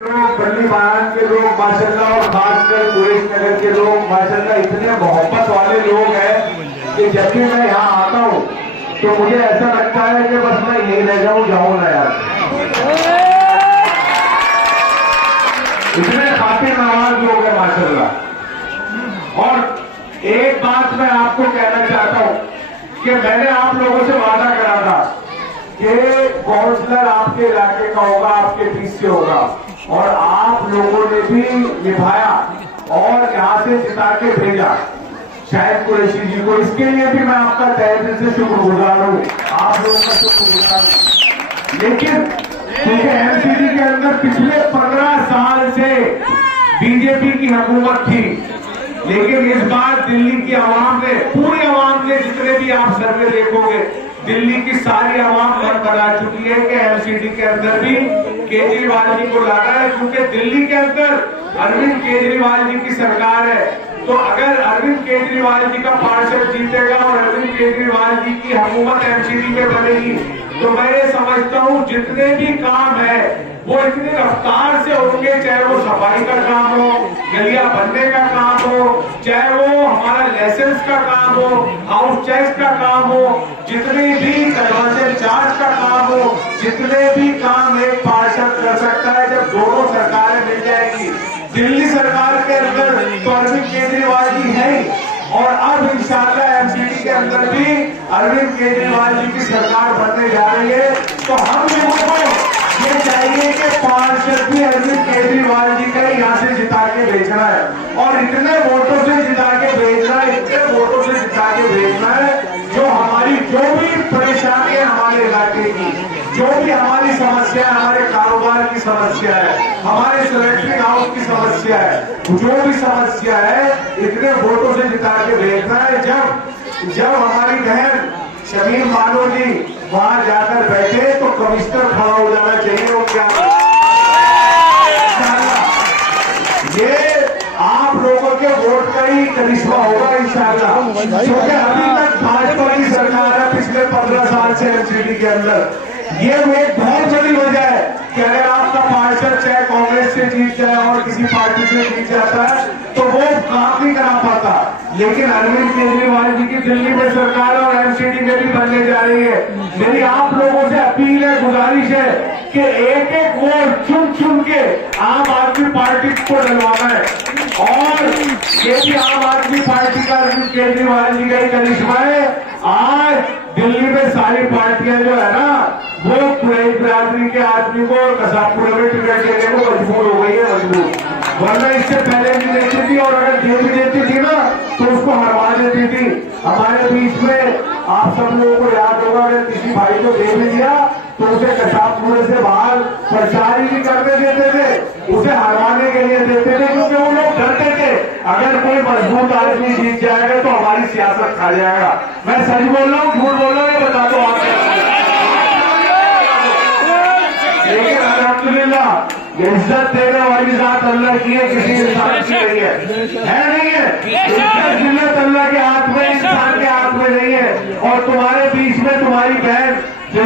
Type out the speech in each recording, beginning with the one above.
बल्ली महाराज के लोग माशाल्लाह और खासकर कुरैश नगर के लोग माशाल्लाह इतने मोहब्बत वाले लोग हैं कि जब भी मैं यहाँ आता हूँ तो मुझे ऐसा लगता है कि बस मैं यही रह जाऊँ ना यार। इतने खातिर नवाज लोग हैं माशाल्लाह। और एक बात मैं आपको कहना चाहता हूँ कि मैंने आप लोगों से वादा करा था कि काउंसलर आपके इलाके का होगा, आपके बीच से होगा, और आप लोगों ने भी निभाया और यहां से जिता के भेजा शाहिद कुरैशी जी को। इसके लिए भी मैं आपका तहे दिल से शुक्रगुजार हूं, आप लोगों का शुक्रगुजार हूं। लेकिन क्योंकि एमसीडी के अंदर पिछले 15 साल से बीजेपी की हुकूमत थी, लेकिन इस बार दिल्ली की आवाम ने, पूरी आवाम ने, जितने भी आप सर्वे देखोगे, दिल्ली की सारी आवाम मन बना चुकी है कि एमसीडी के अंदर भी केजरीवाल जी को लाना है, क्योंकि दिल्ली के अंदर अरविंद केजरीवाल जी की सरकार है। तो अगर अरविंद केजरीवाल जी का पार्षद जीतेगा और अरविंद केजरीवाल जी की हुकूमत एमसीडी में बनेगी, तो मैं ये समझता हूँ जितने भी काम है वो इतनी रफ्तार से होंगे, चाहे वो सफाई का काम हो, गलियां बनने का काम हो, चाहे वो हमारा लाइसेंस का काम हो, हाउस टैक्स का काम हो, जितने भी कन्वर्जन चार्ज का काम हो, जितने भी काम एक पार्षद कर सकता है जब दोनों सरकारें मिल जाएगी। दिल्ली सरकार के अंदर तो अरविंद केजरीवाल जी है और अब इंशाल्लाह एमसीडी के अंदर भी अरविंद केजरीवाल जी की सरकार बनने जा रही है। तो हम लोगों को ये चाहिए कि पार्षद भी अरविंद केजरीवाल जी का यहाँ से जिता के भेजना है, और इतने वोटों से जिता के भेजना है, इतने वोटों से जिता के भेजना है जो हमारी जो भी परेशानी है हमारे इलाके की, जो भी हमारी समस्या है, हमारे कारोबार की समस्या है, हमारे सेलेक्टिंग हाउस की समस्या है, जो भी समस्या है इतने वोटों से जिता के भेजना है। जब हमारी बहन शमीम मानो जी वहां जाकर बैठे तो कमिश्नर खड़ा हो जाना चाहिए। वो क्या ये आप लोगों के वोट का ही करिश्मा होगा इंशाल्लाह, क्योंकि अभी तक भाजपा की सरकार है पिछले 15 साल से एमसीडी के अंदर। ये एक बहुत बड़ी वजह है कि अगर आपका पार्षद चाहे कांग्रेस से जीत जाए और किसी पार्टी से जीत जाता है तो वो काम नहीं करा पाता, लेकिन अरविंद केजरीवाल जी की दिल्ली में सरकार और एमसीडी में भी बनने जा रही है। मेरी आप लोगों से अपील है, गुजारिश है कि एक एक वोट चुन चुन के आम आदमी पार्टी को डलवाना है, और ये भी आम आदमी पार्टी का अरविंद केजरीवाल जी का ही करिश्मा है। आज दिल्ली में सारी पार्टियां जो है ना वो कुरैश बिरादरी के आदमी को कसापुर में टिकट देने को मजबूर हो गई है, मजबूर, वरना इससे पहले भी देती थी, और अगर दे भी देती थी ना तो उसको हरवा देती थी। हमारे बीच में आप सब लोगों को याद होगा, अगर किसी भाई को दे भी दिया तो उसे कसापुर से बाहर प्रचार ही नहीं करने देते थे, उसे हरवाने के लिए देते थे, क्योंकि वो लोग डरते थे अगर कोई मजबूत आदमी जीत जाएगा तो हमारी सियासत खा जाएगा। मैं सच बोल रहा हूँ, झूठ बोल रहा हूँ, ये बता दो आप। लेकिन अल्हम्दुलिल्लाह इज्जत देने वाली जात अल्लाह की है, किसी इंसान की नहीं है नहीं है। इज्जत अल्लाह के हाथ में, इंसान के हाथ में नहीं है। और तुम्हारे बीच में तुम्हारी बहन जो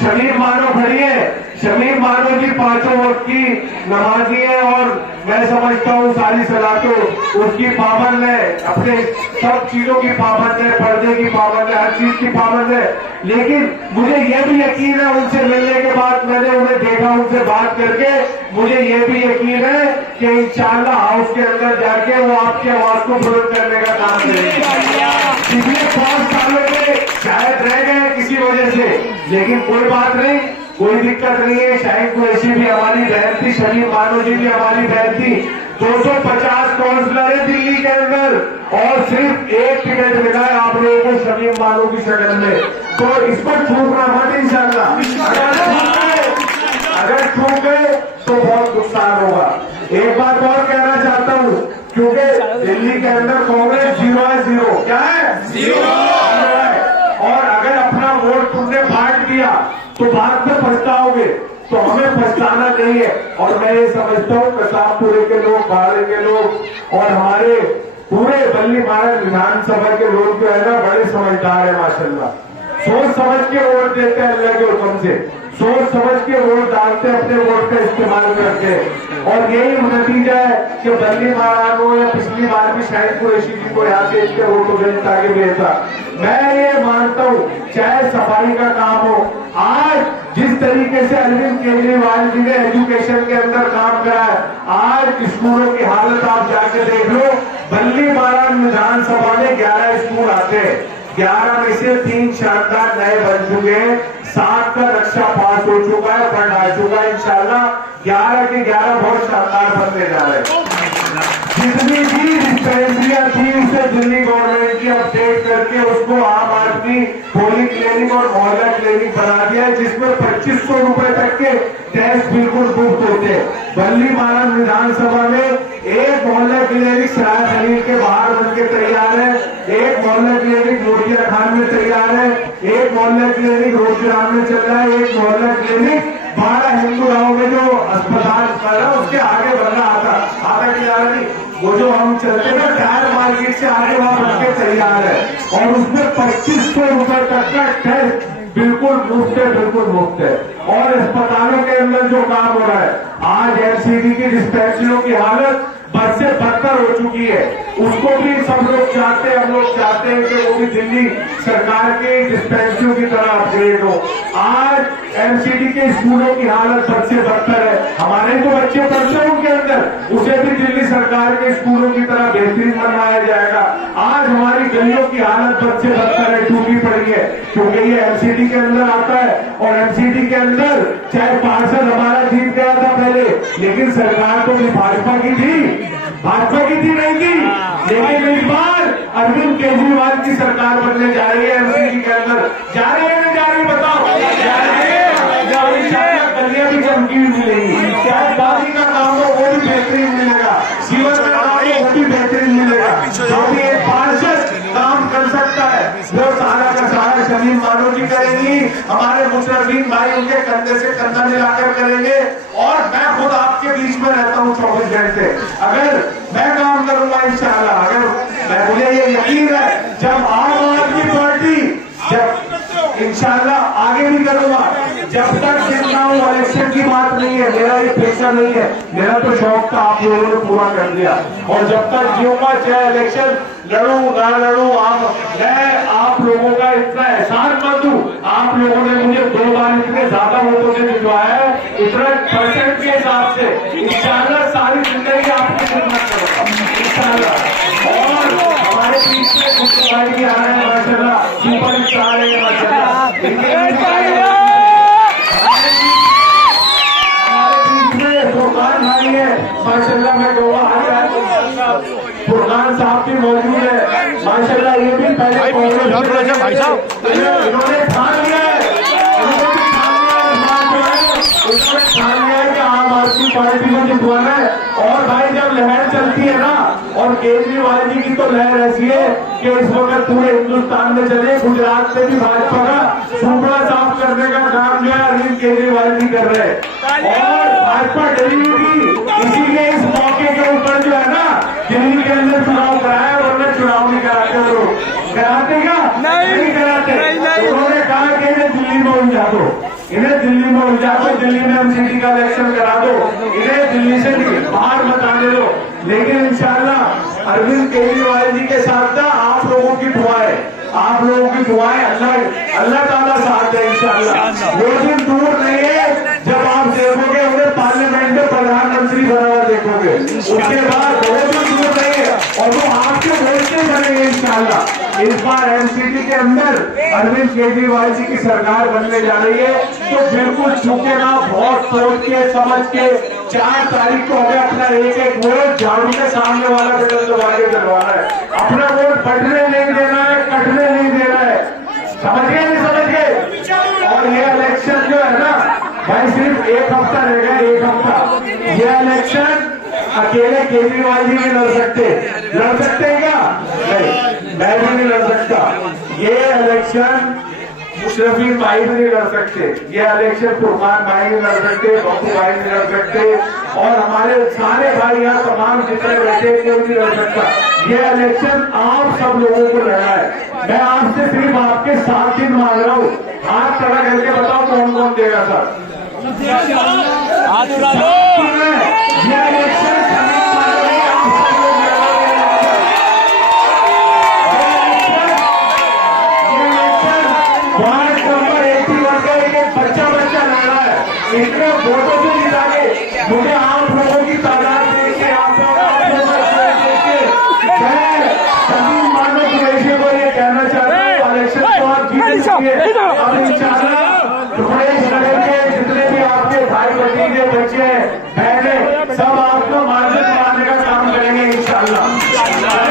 शमीम मानो खड़ी है, शमीम मानो जी 5 वक्त की नमाजी है, और मैं समझता हूँ सारी सलातों उसकी पाबंद है, अपने सब चीजों की पाबंद है, पर्दे की पाबंद है, हर चीज की पाबंद है। लेकिन मुझे यह भी यकीन है, उनसे मिलने के बाद मैंने उन्हें देखा, उनसे बात करके मुझे यह भी यकीन है कि इंशाअल्लाह हाउस के अंदर जाके वो आपकी आवाज को बुलंद करने का काम करेंगे। पिछले 5 सालों में शायद रह गए किसी वजह से, लेकिन कोई बात नहीं, कोई दिक्कत नहीं है। शाहिद कुरैशी भी हमारी बहन थी, शमीम मानो जी भी हमारी बहन थी। 250 काउंसलर है दिल्ली के अंदर और सिर्फ एक टिकट मिला है आप लोगों को शमीम मानो की शक्ल में, तो इस पर चूकना मत इंशाल्लाह। अगर चूक गए तो बहुत नुकसान होगा। एक बात और कहना चाहता हूँ, क्योंकि दिल्ली के अंदर कांग्रेस 0 है, 0 क्या है, 0 है, और अगर अपना वोट तुमने बांट दिया तो बाद में पछताओगे, तो हमें पछताना नहीं है। और मैं ये समझता हूँ कसाबपुरे के लोग, बाड़े के लोग और हमारे पूरे बल्ली महाराज विधानसभा के लोग जो है ना बड़े समझदार है माशाल्लाह, सोच समझ के वोट देते हैं अल्लाह के हुक्म से। सोच समझ के वोट डालते, अपने वोट का इस्तेमाल करते। और यही नतीजा है कि बल्ली महाराज हो या पिछली बार भी शायद कुरैशी जी को यहाँ से इसके वोटों से जिता के भेजा। मैं ये मानता हूँ चाहे सफाई का काम हो, आज जिस तरीके से अरविंद केजरीवाल जी ने एजुकेशन के अंदर काम करा है, आज स्कूलों की हालत आप जाके देख लो। बल्ली महाराज विधानसभा में 11 स्कूल आते हैं, 11 में से 3 शानदार नए बन चुके हैं, 7 का नक्शा पास हो चुका है, फंड आ चुका है। इंशाल्लाह 11 के 11 बहुत शानदार बनने जा रहे हैं। जितनी भी डिस्पेंसरियां थी उसे दिल्ली गवर्नमेंट की अपडेट करके उसको आम आदमी पोलिंग क्लिनिक और मोहल्ला क्लिनिक बना दिया है, जिसमें 2500 रुपए तक के टेस्ट बिल्कुल मुफ्त होते हैं। बल्ली महाराज विधानसभा में एक मोहल्ला क्लिनिक सराय खलील के बाहर बन के तैयार है, एक मोहल्ला क्लिनिक मोतिया खान में तैयार है, एक मोहल्ला क्लिनिक रोजगार में चल रहा है, एक मोहल्ला क्लिनिक 12 हिंदू गांव में जो अस्पताल कर रहा है उसके आगे बनना आधा किनारा नहीं, वो जो हम चलते हैं ना टायर मार्केट से आगे वहां बन के तैयार है। और उसमें 2500 रुपए तक का टेस्ट बिल्कुल मुफ्त है, बिल्कुल मुफ्त है। और अस्पतालों के अंदर जो काम हो रहा है, आज एमसीडी की डिस्पेंसरियों की हालत बद से बदतर हो चुकी है, उसको भी सब लोग चाहते हैं, हम लोग चाहते हैं कि वो भी दिल्ली सरकार के डिस्पेंसरियों की तरह अपग्रेड हो। आज एमसीडी के स्कूलों की हालत बद से बदतर है, हमारे तो बच्चे पढ़ते हैं उनके अंदर, उसे भी दिल्ली सरकार के स्कूलों की तरह बेहतरीन बनाया जाएगा। आज हमारी गलियों की हालत बद से बदतर है, टूटी पड़ी है, क्योंकि ये एमसीडी के अंदर आता है। और एमसीडी के अंदर चाहे पार्षद हमारा जीत गया था पहले, लेकिन सरकार तो भाजपा की थी, भाजपा की थी नहीं थी, लेकिन इस बार अरविंद केजरीवाल की सरकार बनने जा रही है एमसीडी के अंदर। जा रही है नहीं जा रही बताओ? जा रही है। गलियां भी चमकी मिलेंगी, चाहे दादी का काम हो वो भी बेहतरीन मिलेगा, जीवन का काम हो वो भी बेहतरीन मिलेगा। जो भी एक पार्षद काम कर सकता है वो सारा का सारा शमीम मानो जी करेंगी, हमारे मुशर्रफीन भाई उनके कंधे से कंधा मिलाकर करेंगे। और मैं खुद आपके बीच में रहता हूँ 24 घंटे, अगर मैं काम करूंगा इंशाल्लाह, अगर मुझे ये यकीन है जब आम आदमी पार्टी जब इंशाल्लाह आगे भी करूंगा, जब तक जितना हूँ इलेक्शन की बात नहीं है, मेरा ये पेशा नहीं है, मेरा तो शौक था आप लोगों ने पूरा कर दिया। और जब तक जीऊंगा चाहे इलेक्शन लड़ू ना लड़ू, मैं आप लोगों का इतना एहसान मत दूं, आप लोगों ने मुझे 2 बार इतने ज्यादा वोटों से जितवाया है, इतना परसेंट के हिसाब से इंशाल्लाह सारी जिंदगी आपकी खिदमत करूंगा इंशाल्लाह। और हमारे बीच में कुछ भाई भी आ रहे हैं माशाल्लाह, सुपर स्टार है माशाल्लाह, फुरकान भाई है माशाल्लाह, मैं कहूँगा फुरकान साहब भी मौजूद है माशाल्लाह, ये भी पहले भाई साहब इन्होंने ठान लिया है, कि आम आदमी पार्टी को जितवाना है। और भाई जब लहर चलती है ना, और केजरीवाल जी की तो लहर ऐसी है कि इस वक्त पूरे हिंदुस्तान में चले, गुजरात में भी भाजपा का सूबा साफ करने का काम जो है अरविंद केजरीवाल जी कर रहे हैं। और भाजपा डरी हुई, इसीलिए इस मौके के ऊपर जो है ना दिल्ली के अंदर चुनाव कराया, वरना चुनाव नहीं कराते लोग, कराते क्या नहीं कराते। उन्होंने कहा कि इन्हें दिल्ली में उलझा दो, इन्हें दिल्ली में उलझा दो, दिल्ली में एमसीडी का इलेक्शन करा दो, इन्हें दिल्ली से बाहर बताने दो। लेकिन इंशाल्लाह अरविंद केजरीवाल जी के साथ ना आप लोगों की दुआएं, आप लोगों की दुआएं अल्लाह ताला साथ है इंशाल्लाह। वो दिन दूर नहीं है जब आप देखोगे उन्हें पार्लियामेंट में प्रधानमंत्री बना हुआ देखोगे, उसके बाद वो दिन दूर नहीं है और वो आपके वोट से बनेंगे इंशाल्लाह। इस बार एमसीडी के अंदर अरविंद केजरीवाल जी की सरकार बनने जा रही है, तो बिल्कुल झुके ना, बहुत सोच के समझ के 4 तारीख को हमें अपना एक वोट झाड़ू के सामने वाला बटन दबा के करवाना है, अपना वोट बटने नहीं देना है, कटने नहीं देना है, समझ गए नहीं समझ गए। और ये इलेक्शन जो है ना भाई सिर्फ 1 हफ्ता रह गया, 1 हफ्ता, ये इलेक्शन अकेले केजरीवाल जी नहीं लड़ सकते हैं क्या? नहीं, मैं भी नहीं लड़ सकता, ये इलेक्शन मुशर्रफीन भाई भी नहीं लड़ सकते, ये इलेक्शन फुरकान भाई नहीं लड़ सकते, बब्बू भाई नहीं लड़ सकते, और हमारे सारे भाई यहाँ तमाम जितने बैठे कोई नहीं लड़ सकता। ये इलेक्शन आप सब लोगों को लड़ना है। मैं आपसे सिर्फ आपके 7 दिन मांग रहा हूँ। हाथ खड़ा करके बताओ कौन कौन देगा सर। हाथ उठा लो। ये इलेक्शन वार्ड नंबर 81 का एक बच्चा लड़ रहा है। इतने वोटों से जिता के मुझे आप